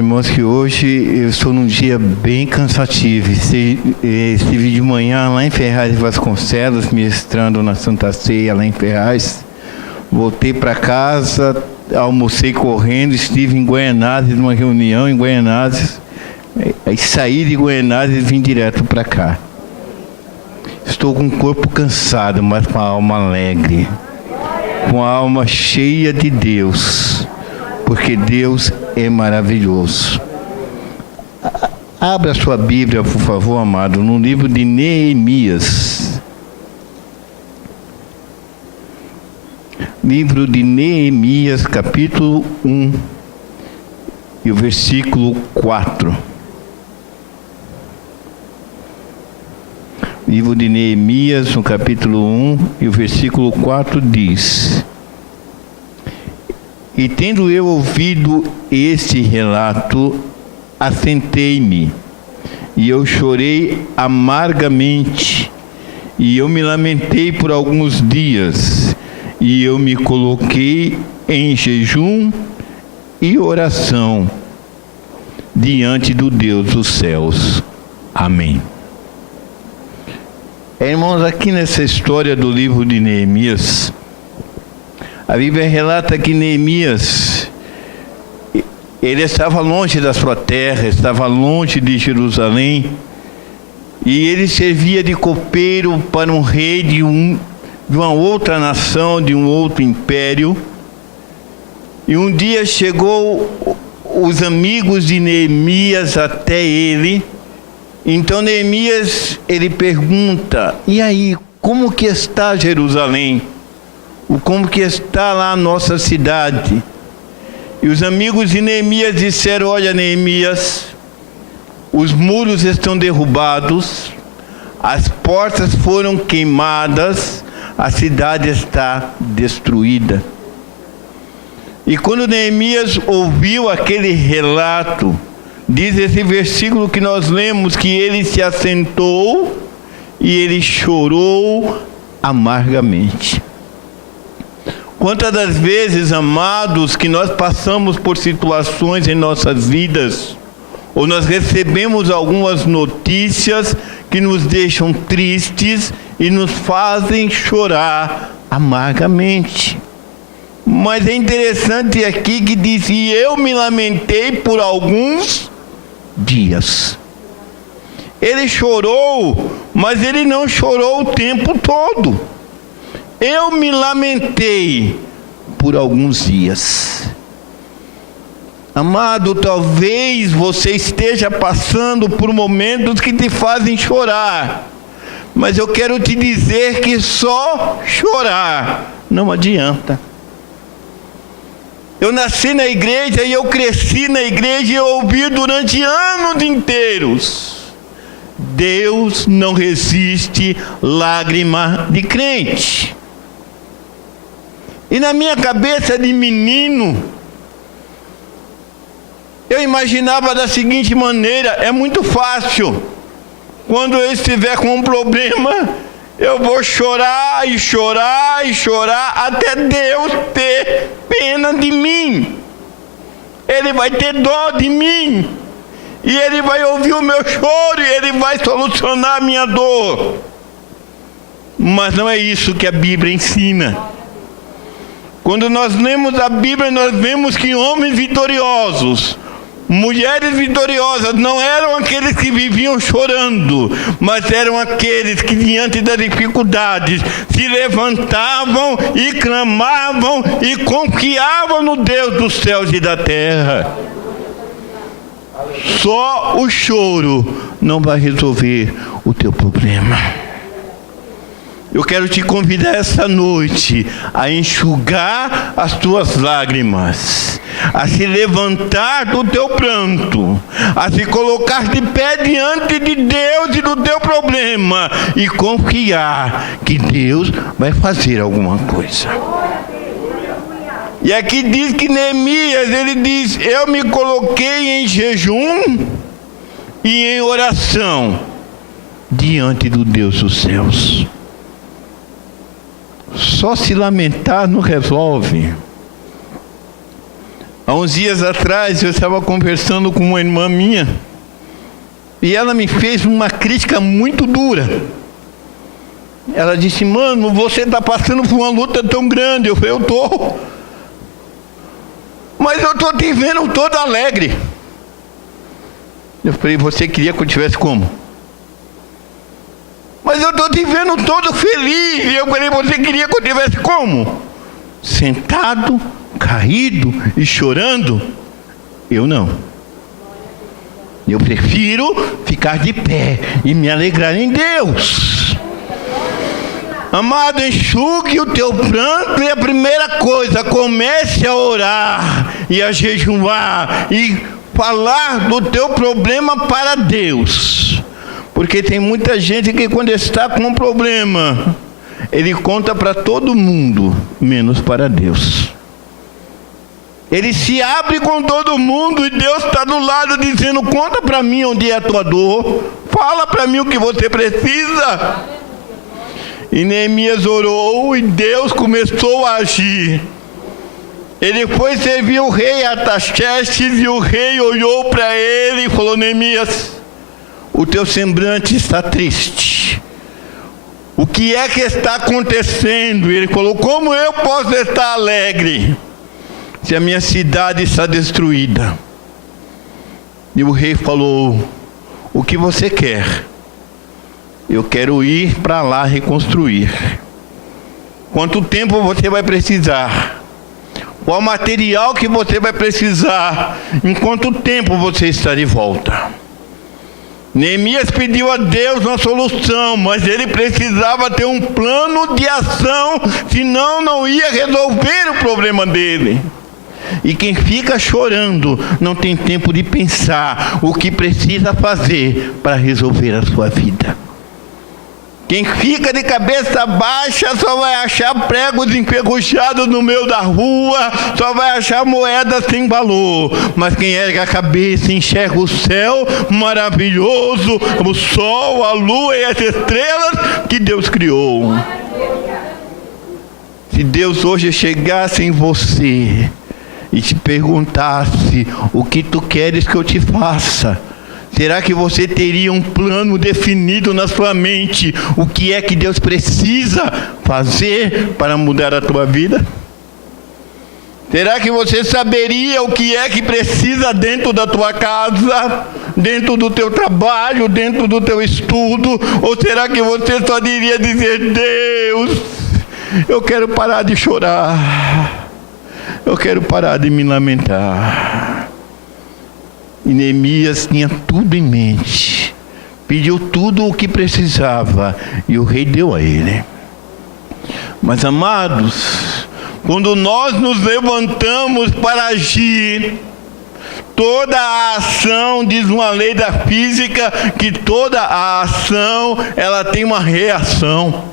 irmãos, que hoje eu estou num dia bem cansativo. Estive de manhã lá em Ferraz de Vasconcelos, ministrando na Santa Ceia lá em Ferraz. Voltei para casa, almocei correndo, estive em Guaianazes, numa reunião em Guaianazes. Aí saí de Guaianazes e vim direto para cá. Estou com o corpo cansado, mas com a alma alegre, com a alma cheia de Deus, porque Deus é maravilhoso. Abra sua Bíblia, por favor, amado, no livro de Neemias. Livro de Neemias, capítulo 1, e o versículo 4. Livro de Neemias, no capítulo 1, e o versículo 4 diz: E tendo eu ouvido este relato, assentei-me, e eu chorei amargamente, e eu me lamentei por alguns dias, e eu me coloquei em jejum e oração diante do Deus dos céus. Amém. Irmãos, aqui nessa história do livro de Neemias, a Bíblia relata que Neemias, ele estava longe da sua terra, estava longe de Jerusalém, e ele servia de copeiro para um rei de uma outra nação, de um outro império. E um dia chegou os amigos de Neemias até ele. Então Neemias, ele pergunta: e aí, como que está Jerusalém? Como que está lá a nossa cidade? E os amigos de Neemias disseram: olha, Neemias, os muros estão derrubados, as portas foram queimadas, a cidade está destruída. E quando Neemias ouviu aquele relato, diz esse versículo que nós lemos, que ele se assentou e ele chorou amargamente. Quantas das vezes, amados, que nós passamos por situações em nossas vidas, ou nós recebemos algumas notícias que nos deixam tristes e nos fazem chorar amargamente. Mas é interessante aqui que diz: e eu me lamentei por alguns dias. Ele chorou, mas ele não chorou o tempo todo. Eu me lamentei por alguns dias. Amado, talvez você esteja passando por momentos que te fazem chorar, mas eu quero te dizer que só chorar não adianta. Eu nasci na igreja e eu cresci na igreja e eu ouvi durante anos inteiros: Deus não resiste lágrima de crente. E na minha cabeça de menino, eu imaginava da seguinte maneira: é muito fácil, quando eu estiver com um problema, eu vou chorar e chorar e chorar até Deus ter pena de mim. Ele vai ter dó de mim, e Ele vai ouvir o meu choro, e Ele vai solucionar a minha dor. Mas não é isso que a Bíblia ensina. Quando nós lemos a Bíblia, nós vemos que homens vitoriosos, mulheres vitoriosas, não eram aqueles que viviam chorando, mas eram aqueles que, diante das dificuldades, se levantavam e clamavam e confiavam no Deus dos céus e da terra. Só o choro não vai resolver o teu problema. Eu quero te convidar essa noite a enxugar as tuas lágrimas, a se levantar do teu pranto, a se colocar de pé diante de Deus e do teu problema e confiar que Deus vai fazer alguma coisa. E aqui diz que Neemias, ele diz: eu me coloquei em jejum e em oração diante do Deus dos céus. Só se lamentar não resolve. Há uns dias atrás eu estava conversando com uma irmã minha e ela me fez uma crítica muito dura. Ela disse: mano, você está passando por uma luta tão grande. Eu falei: eu estou. Mas eu estou te vendo todo alegre. Eu falei: você queria que eu tivesse como? Mas eu estou te vendo todo feliz. E eu falei: você queria que eu tivesse como? Sentado, caído e chorando? Eu não. Eu prefiro ficar de pé e me alegrar em Deus. Amado, enxugue o teu pranto e a primeira coisa, comece a orar e a jejuar e falar do teu problema para Deus. Porque tem muita gente que quando está com um problema, ele conta para todo mundo, menos para Deus. Ele se abre com todo mundo e Deus está do lado dizendo: conta para mim onde é a tua dor, fala para mim o que você precisa. E Neemias orou e Deus começou a agir. Ele foi servir o rei Artaxerxes e o rei olhou para ele e falou: Neemias, o teu semblante está triste. O que é que está acontecendo? E ele falou: como eu posso estar alegre se a minha cidade está destruída? E o rei falou: o que você quer? Eu quero ir para lá reconstruir. Quanto tempo você vai precisar? Qual material que você vai precisar? Em quanto tempo você está de volta? Neemias pediu a Deus uma solução, mas ele precisava ter um plano de ação, senão não ia resolver o problema dele. E quem fica chorando não tem tempo de pensar o que precisa fazer para resolver a sua vida. Quem fica de cabeça baixa só vai achar pregos enferrujados no meio da rua, só vai achar moedas sem valor. Mas quem ergue a cabeça enxerga o céu maravilhoso, o sol, a lua e as estrelas que Deus criou. Se Deus hoje chegasse em você e te perguntasse: o que tu queres que eu te faça? Será que você teria um plano definido na sua mente? O que é que Deus precisa fazer para mudar a tua vida? Será que você saberia o que é que precisa dentro da tua casa, dentro do teu trabalho, dentro do teu estudo? Ou será que você só diria dizer: Deus, eu quero parar de chorar, eu quero parar de me lamentar? E Neemias tinha tudo em mente, pediu tudo o que precisava e o rei deu a ele. Mas, amados, quando nós nos levantamos para agir, toda a ação, diz uma lei da física, que toda a ação ela tem uma reação.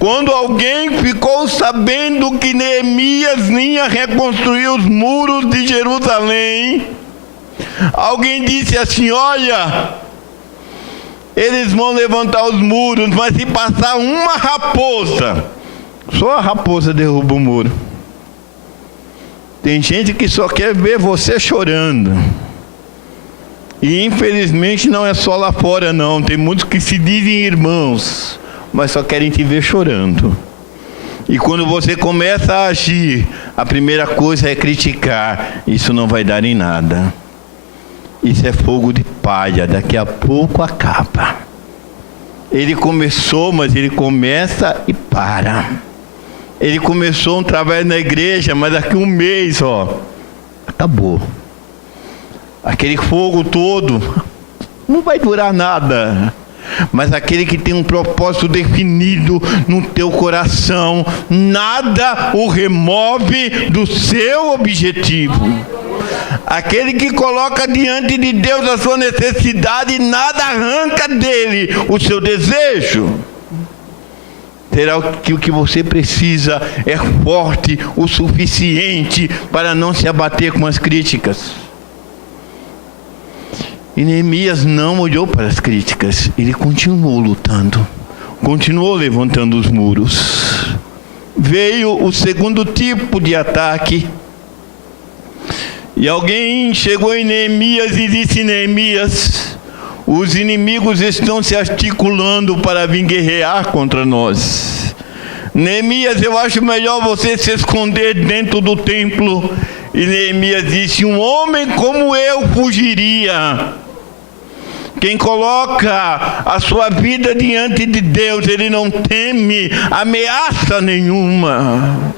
Quando alguém ficou sabendo que Neemias vinha reconstruir os muros de Jerusalém, alguém disse assim: olha, eles vão levantar os muros, mas se passar uma raposa, só a raposa derruba o muro. Tem gente que só quer ver você chorando. E infelizmente não é só lá fora não, tem muitos que se dizem irmãos, mas só querem te ver chorando. E quando você começa a agir, a primeira coisa é criticar. Isso não vai dar em nada. Isso é fogo de palha, daqui a pouco acaba. Ele começou, mas ele começa e para. Ele começou um trabalho na igreja, mas daqui a um mês, acabou. Aquele fogo todo não vai durar nada. Mas aquele que tem um propósito definido no teu coração, nada o remove do seu objetivo. Aquele que coloca diante de Deus a sua necessidade, nada arranca dele o seu desejo. Será que o que você precisa é forte o suficiente para não se abater com as críticas? E Neemias não olhou para as críticas, ele continuou lutando, continuou levantando os muros. Veio o segundo tipo de ataque. E alguém chegou em Neemias e disse: Neemias, os inimigos estão se articulando para vir guerrear contra nós. Neemias, eu acho melhor você se esconder dentro do templo. E Neemias disse: um homem como eu fugiria. Quem coloca a sua vida diante de Deus, ele não teme ameaça nenhuma.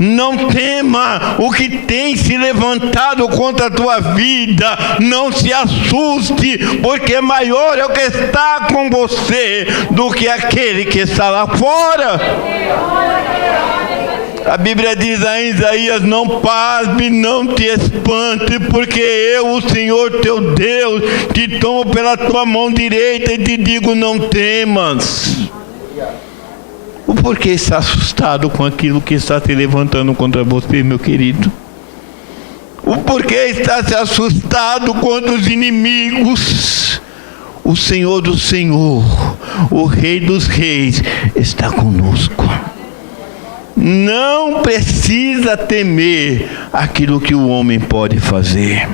Não tema o que tem se levantado contra a tua vida. Não se assuste, porque maior é o que está com você do que aquele que está lá fora. A Bíblia diz a Isaías: não pasme, não te espante, porque eu, o Senhor teu Deus, te tomo pela tua mão direita e te digo: não temas. O porquê está assustado com aquilo que está se levantando contra você, meu querido? O porquê está se assustado contra os inimigos? O Senhor do Senhor, o Rei dos Reis, está conosco. Não precisa temer aquilo que o homem pode fazer.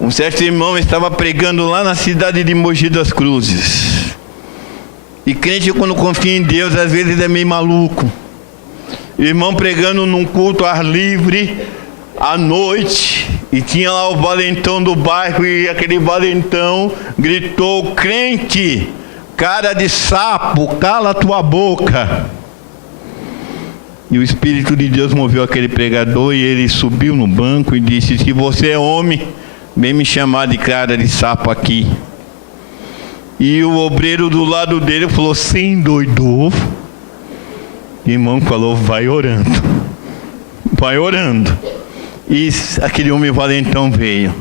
Um certo irmão estava pregando lá na cidade de Mogi das Cruzes. E crente, quando confia em Deus, às vezes é meio maluco. Irmão pregando num culto ao ar livre, à noite, e tinha lá o valentão do bairro, e aquele valentão gritou: crente, cara de sapo, cala tua boca. E o Espírito de Deus moveu aquele pregador, e ele subiu no banco e disse: se você é homem, vem me chamar de cara de sapo aqui. E o obreiro do lado dele falou: você endoidou? O irmão falou: vai orando. Vai orando. E aquele homem valentão veio.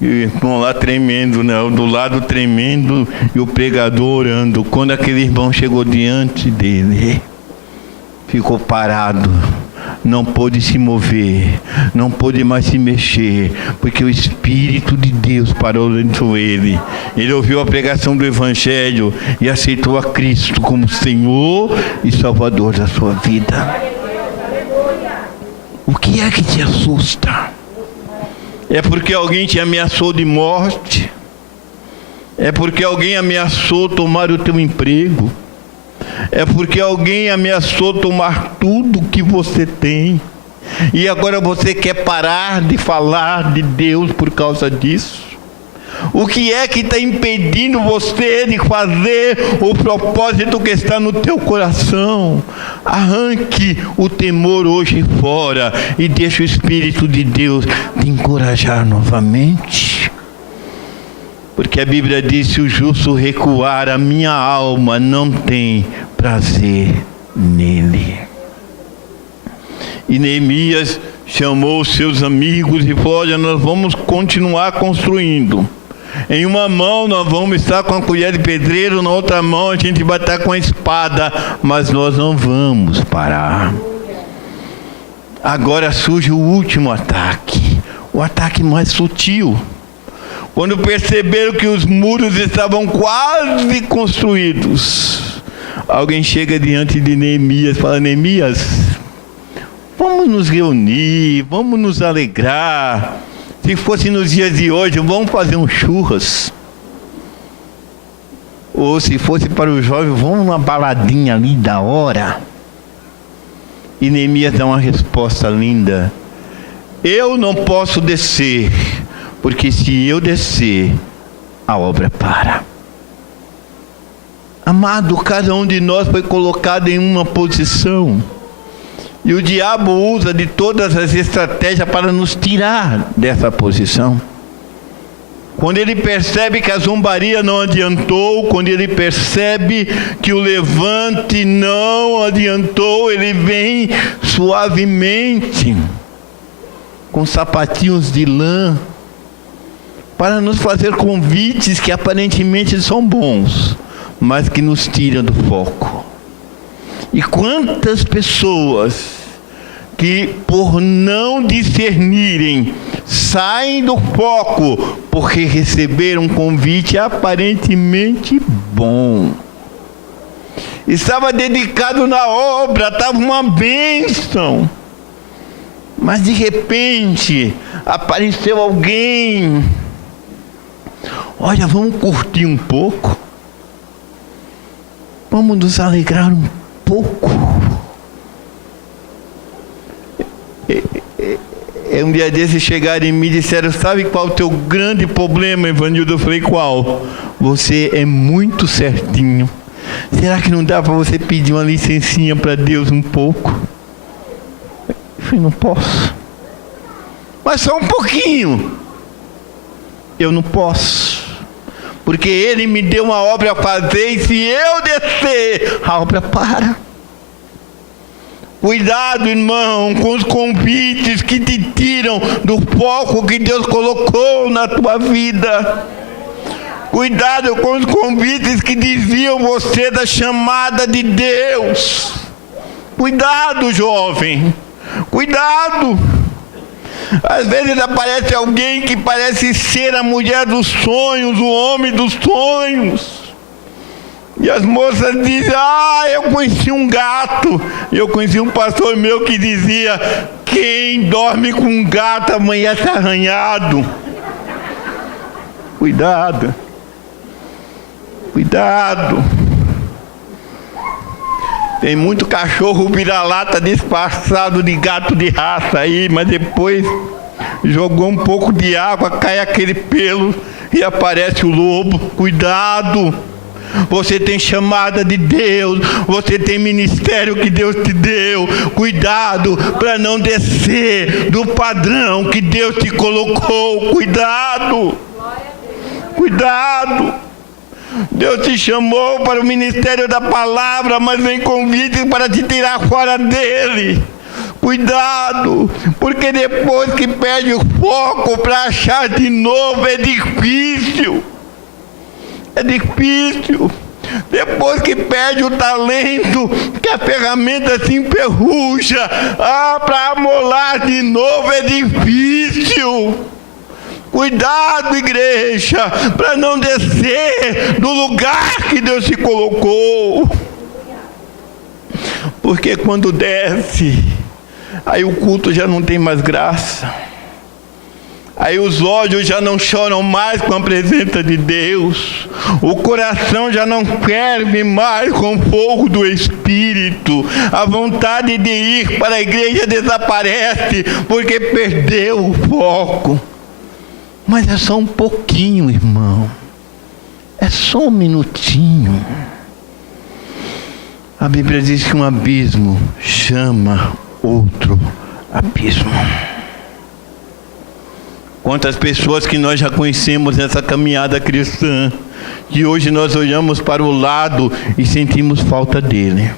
E o irmão lá tremendo, né? Do lado tremendo, e o pregador orando. Quando aquele irmão chegou diante dele, ficou parado. Não pôde se mover, não pôde mais se mexer, porque o Espírito de Deus parou dentro dele. Ele ouviu a pregação do Evangelho e aceitou a Cristo como Senhor e Salvador da sua vida. O que é que te assusta? É porque alguém te ameaçou de morte? É porque alguém ameaçou tomar o teu emprego? É porque alguém ameaçou tomar tudo que você tem, e agora você quer parar de falar de Deus por causa disso? O que é que está impedindo você de fazer o propósito que está no teu coração? Arranque o temor hoje fora e deixe o Espírito de Deus te encorajar novamente. Porque a Bíblia diz: se o justo recuar, a minha alma não tem prazer nele. E Neemias chamou os seus amigos e falou: olha, nós vamos continuar construindo. Em uma mão nós vamos estar com a colher de pedreiro, na outra mão a gente vai estar com a espada, mas nós não vamos parar. Agora surge o último ataque, o ataque mais sutil. Quando perceberam que os muros estavam quase construídos, alguém chega diante de Neemias e fala: Neemias, vamos nos reunir, vamos nos alegrar. Se fosse nos dias de hoje, vamos fazer um churras. Ou se fosse para os jovens, vamos numa baladinha ali da hora. E Neemias dá uma resposta linda: eu não posso descer, porque se eu descer, a obra para. Amado, cada um de nós foi colocado em uma posição, e o diabo usa de todas as estratégias para nos tirar dessa posição. Quando ele percebe que a zombaria não adiantou, quando ele percebe que o levante não adiantou, ele vem suavemente, com sapatinhos de lã, para nos fazer convites que aparentemente são bons, mas que nos tiram do foco. E quantas pessoas que, por não discernirem, saem do foco porque receberam um convite aparentemente bom. Estava dedicado na obra, estava uma bênção, Mas de repente apareceu alguém. Olha, vamos curtir um pouco. Vamos nos alegrar um pouco. Um dia desses chegaram em mim e disseram: sabe qual é o teu grande problema, Evanildo? Eu falei: qual? Você é muito certinho. Será que não dá para você pedir uma licencinha para Deus um pouco? Eu falei: não posso. Mas só um pouquinho. Eu não posso. Porque Ele me deu uma obra a fazer e se eu descer, a obra para. Cuidado, irmão, com os convites que te tiram do foco que Deus colocou na tua vida. Cuidado com os convites que desviam você da chamada de Deus. Cuidado, jovem. Cuidado. Às vezes aparece alguém que parece ser a mulher dos sonhos, o homem dos sonhos. E as moças dizem: eu conheci um gato. Eu conheci um pastor meu que dizia: quem dorme com um gato amanhece arranhado. Cuidado. Cuidado. Tem muito cachorro vira-lata disfarçado de gato de raça aí, mas depois jogou um pouco de água, cai aquele pelo e aparece o lobo. Cuidado. Você tem chamada de Deus, você tem ministério que Deus te deu. Cuidado para não descer do padrão que Deus te colocou. Cuidado. Cuidado. Deus te chamou para o ministério da palavra, mas vem convite para te tirar fora dele. Cuidado, porque depois que perde o foco para achar de novo é difícil. É difícil. Depois que perde o talento, que a ferramenta se enferruja, para amolar de novo é difícil. Cuidado, igreja, para não descer do lugar que Deus te colocou. Porque quando desce, aí o culto já não tem mais graça. Aí os olhos já não choram mais com a presença de Deus. O coração já não ferve mais com o fogo do Espírito. A vontade de ir para a igreja desaparece, porque perdeu o foco. Mas é só um pouquinho, irmão. É só um minutinho. A Bíblia diz que um abismo chama outro abismo. Quantas pessoas que nós já conhecemos nessa caminhada cristã, que hoje nós olhamos para o lado e sentimos falta dele.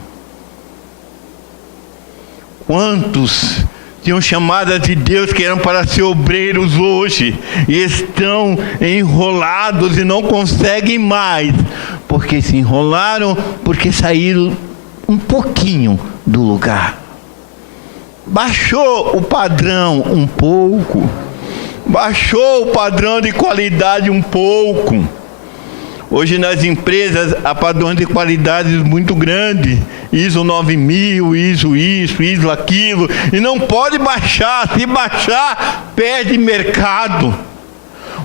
Quantos tinham chamadas de Deus que eram para ser obreiros hoje e estão enrolados e não conseguem mais, porque se enrolaram, porque saíram um pouquinho do lugar. Baixou o padrão um pouco, baixou o padrão de qualidade um pouco. Hoje nas empresas há padrões de qualidade muito grandes, ISO 9000, ISO isso, ISO aquilo, e não pode baixar. Se baixar, perde mercado.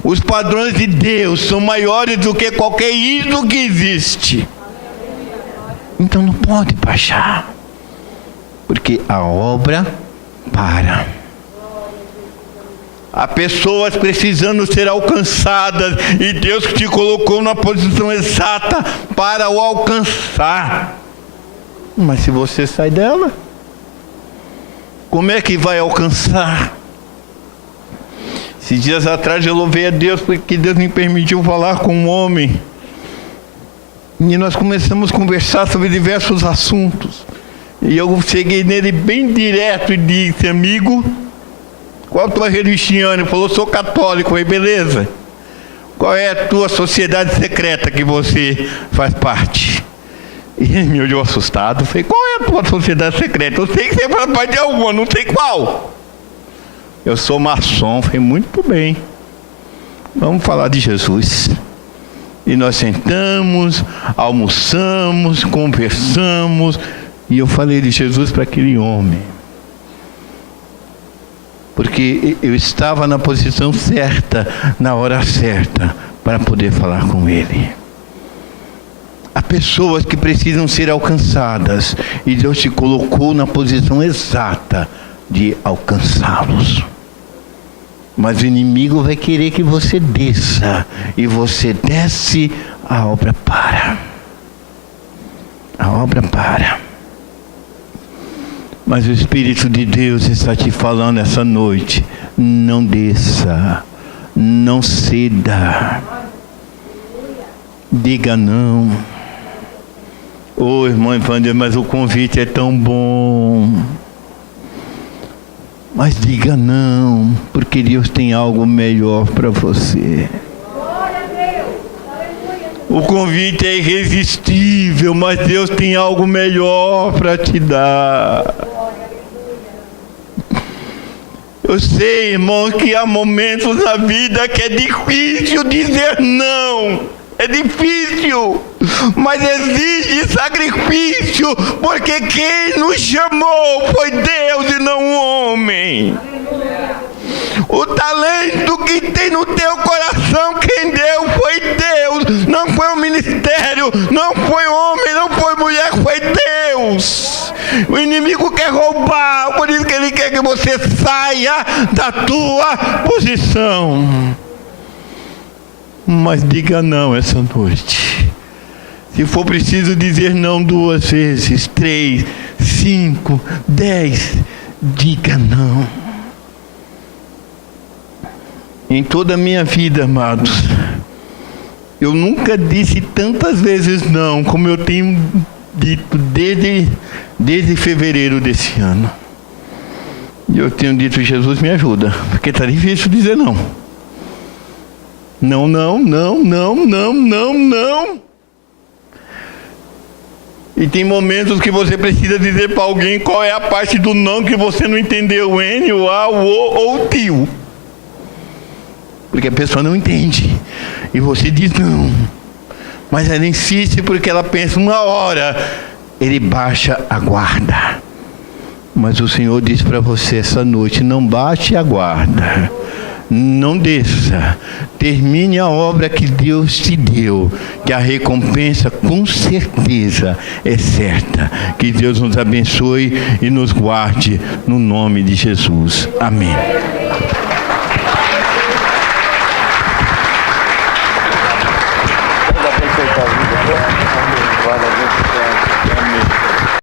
Os padrões de Deus são maiores do que qualquer ISO que existe. Então não pode baixar, porque a obra para. Há pessoas precisando ser alcançadas e Deus te colocou na posição exata para o alcançar. Mas se você sai dela, como é que vai alcançar? Esses dias atrás eu louvei a Deus porque Deus me permitiu falar com um homem. E nós começamos a conversar sobre diversos assuntos. E eu cheguei nele bem direto e disse: amigo, qual a tua religião? Ele falou: sou católico. Eu falei: beleza. Qual é a tua sociedade secreta que você faz parte? E ele me olhou assustado. Eu falei: qual é a tua sociedade secreta? Eu sei que você faz parte de alguma, não sei qual. Eu sou maçom. Eu falei: muito bem. Vamos falar de Jesus. E nós sentamos, almoçamos, conversamos. E eu falei de Jesus para aquele homem. porque eu estava na posição certa, na hora certa, para poder falar com Ele. Há pessoas que precisam ser alcançadas, e Deus te colocou na posição exata de alcançá-los. Mas o inimigo vai querer que você desça, e você desce, a obra para. A obra para. Mas o Espírito de Deus está te falando essa noite: não desça, não ceda, diga não. Ô irmão Evandro, mas o convite é tão bom. Mas diga não, porque Deus tem algo melhor para você. O convite é irresistível, mas Deus tem algo melhor para te dar. Eu sei, irmão, que há momentos na vida que é difícil dizer não. É difícil, mas exige sacrifício, porque quem nos chamou foi Deus e não o homem. O talento que tem no teu coração, quem deu foi Deus, não foi o ministério, não foi homem, não foi mulher, foi Deus. O inimigo quer roubar, por isso que ele quer que você saia da tua posição. Mas diga não essa noite. Se for preciso dizer não 2 vezes, 3, 5, 10, diga não. Em toda a minha vida, amados, eu nunca disse tantas vezes não como eu tenho dito desde fevereiro desse ano. E eu tenho dito: Jesus, me ajuda, porque está difícil dizer não. Não, não, não, não, não, não, não. E tem momentos que você precisa dizer para alguém qual é a parte do não que você não entendeu, o N, o A, o O ou o tio. Porque a pessoa não entende. E você diz não. Mas ela insiste porque ela pensa: uma hora ele baixa a guarda. Mas o Senhor diz para você essa noite: não baixe a guarda. Não desça, termine a obra que Deus te deu, que a recompensa com certeza é certa. Que Deus nos abençoe e nos guarde no nome de Jesus. Amém.